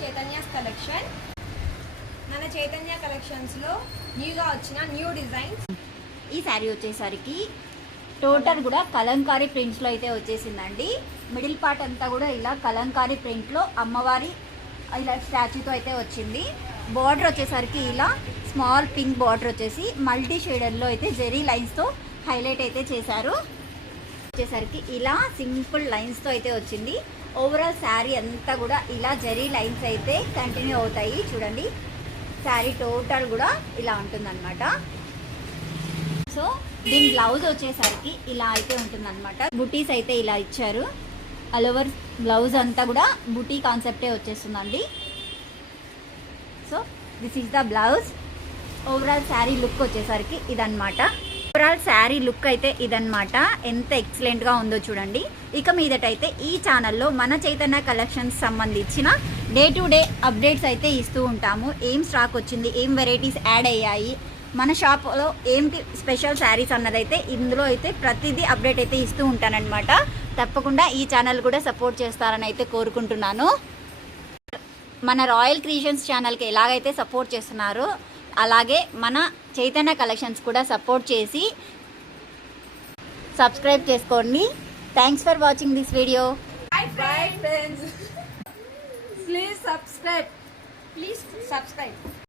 Chaitanya's collection. మన చైతన్య కలెక్షన్స్లో న్యూగా వచ్చిన న్యూ డిజైన్స్. ఈ శారీ వచ్చేసరికి టోటల్ కూడా కలంకారీ ప్రింట్స్లో అయితే వచ్చేసిందండి. మిడిల్ పార్ట్ అంతా కూడా ఇలా కలంకారీ ప్రింట్లో అమ్మవారి ఇలా స్టాచ్యూతో అయితే వచ్చింది. బార్డర్ వచ్చేసరికి ఇలా స్మాల్ పింక్ బార్డర్ వచ్చేసి మల్టీ షేడర్లో అయితే జెరీ లైన్స్తో హైలైట్ అయితే చేశారు. వచ్చేసరికి ఇలా సింపుల్ లైన్స్తో అయితే వచ్చింది. ఓవరాల్ శారీ అంతా కూడా ఇలా జెరీ లైన్స్ అయితే కంటిన్యూ అవుతాయి. చూడండి, శారీ టోటల్ కూడా ఇలా ఉంటుందన్నమాట. సో దీని బ్లౌజ్ వచ్చేసరికి ఇలా అయితే ఉంటుందన్నమాట. బుటీస్ అయితే ఇలా ఇచ్చారు. ఆల్ ఓవర్ బ్లౌజ్ అంతా కూడా బుటీ కాన్సెప్టే వచ్చేస్తుందండి. So this is the blouse. Overall sari look వచ్చేసరికి ఇదన్నమాట. ఓవరాల్ శారీ లుక్ అయితే ఇదన్నమాట. ఎంత ఎక్సలెంట్గా ఉందో చూడండి. ఇక మీదటైతే ఈ ఛానల్లో మన చైతన్య కలెక్షన్స్ సంబంధించిన డే టు డే అప్డేట్స్ అయితే ఇస్తూ ఉంటాము. ఏం స్టాక్ వచ్చింది, ఏం వెరైటీస్ యాడ్ అయ్యాయి, మన షాప్లో ఏంటి స్పెషల్ శారీస్ అన్నదైతే ఇందులో అయితే ప్రతిదీ అప్డేట్ అయితే ఇస్తూ ఉంటానన్నమాట. తప్పకుండా ఈ ఛానల్ కూడా సపోర్ట్ చేస్తారని అయితే కోరుకుంటున్నాను. మన రాయల్ క్రియేషన్స్ ఛానల్కి ఎలాగైతే సపోర్ట్ చేస్తున్నారో అలాగే మన చైతన్య కలెక్షన్స్ కూడా సపోర్ట్ చేసి సబ్స్క్రైబ్ చేసుకోండి. Thanks for watching this video. Bye friends. Please subscribe.